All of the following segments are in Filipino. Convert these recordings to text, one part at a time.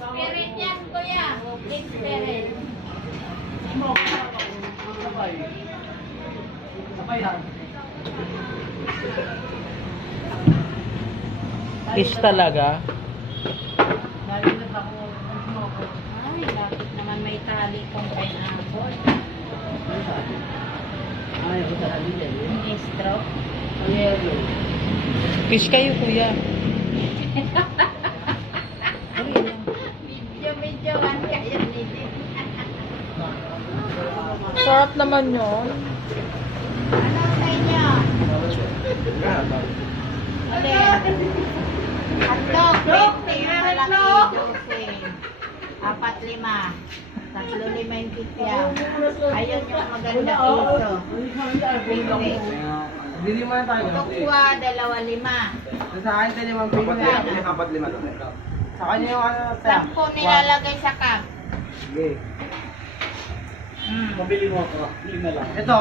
Spirit yan, kuya. Big spirit. Fish talaga. Ay, lapit naman may tali kong pineapple. Ministro. Fish kayo, kuya. Medyo-medyoan kaya nito. Sarap naman yun. Ano sa inyo? Alin? Hotdog, 20, malaki, 12. 4-5. 3-5 yung tipya. Ayun yung maganda piso. 20. Hindi mo na tayo. Tukwa, 2-5. Sa akin, tayo limang piso. Apat lima to. Sa kanya yung ano, sa. 10 nilalagay sa cup. Sige. Mabili mo ako. Lima lang. Ito.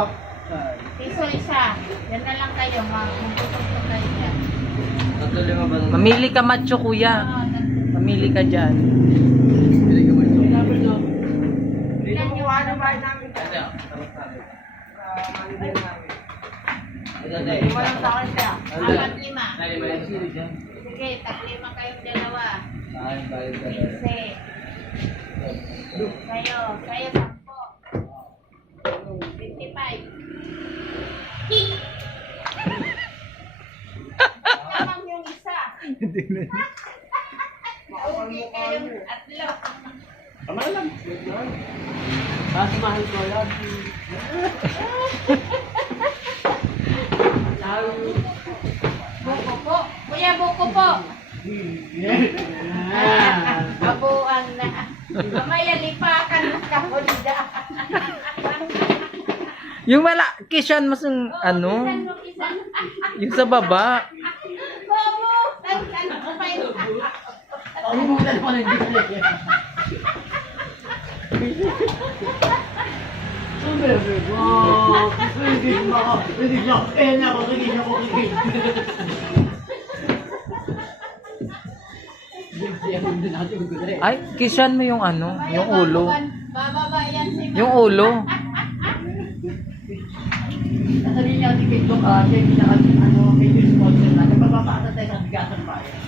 Piso isa. Yan na lang kayo. Magpusok na kayo dyan. Tatlo lima ba? Mamili ka macho, kuya. Oo, Mamili ka dyan. Bili ka mo ito. Dito mo kuha ng bahay namin. Ito. Manibay namin. Lima lang sa akin siya. 4-5. Lima yung sili dyan. Sige, 3-5 kayong dalawa. Sa akin, bayad ka. 15. Sa'yo 10. 55. Tamang yung isa. Okay kayong tatlo. Tama lang. Kasi mahal ko yan. Buko po. Kuya, buko po. Abuan na. Mamaya lipakan na kahulda. Yung malaki siya, mas yung ano, yung sa baba. Bobo! Tan ko pa yun. Ay, mo na naman yung display. Ay, kisyan mo yung ano, yung ulo. Bababa yan si Yung ulo. Sasabihin niya si TikTok siya yung pinaka medyo sponsor natin. Magpapakata tayo sa bigasan pa yan.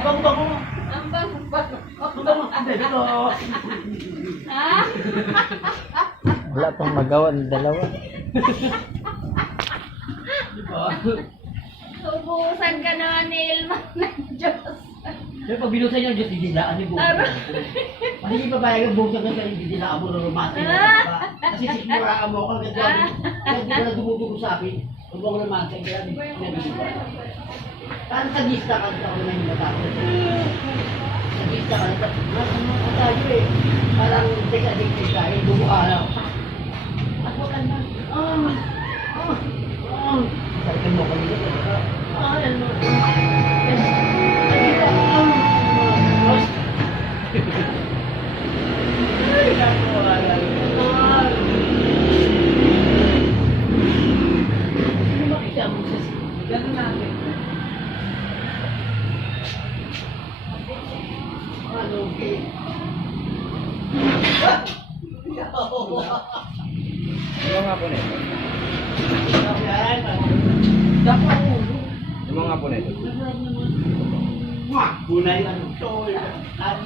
Ang bango. Ha? Wala pang magawa ng dalawa. Ubusan ka naman ni Ilma ng Diyos. Pero pag binusan niya, Diyos, didilaan ni Buko. Kasi hindi pa bayag ang busan ka sa didilaan mo na rumati. Kasi sikmuraan mo ako ng ganda. Kaya di ko na dumudugo sa akin. Huwag ako naman sa kaya nabibigay. Parang sagista ka sa ako na yung matapos. Sagista ka sa ano ka tayo eh. Parang deka-deka tayo, bumualaw. Ako ka na. Sabihin mo kanina. Ano? Ganun natin. Ano, okay. Ano nga po nito? Dapat ulo. Ano nga po nito? Bunay ano? Tol. Ano?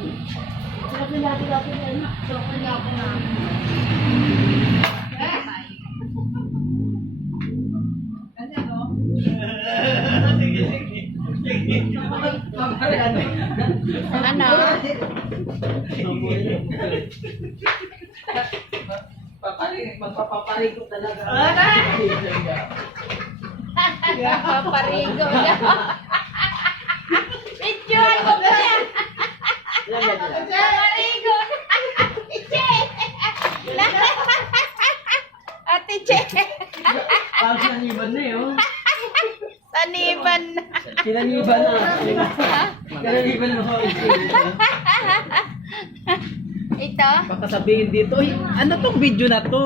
Sabi natin na. So, kanya ako na. Sige, sige. Sige. Ano? Magpapaparig ko talaga. Paparigo na. Picture mo ba yan? Paparigo. Che! Ate Che! Parang sinaniban na yun. Saniban na. Sinaniban na. Sinaniban mo. Ito? Baka sabihin dito, "Uy, ano tong video na to?"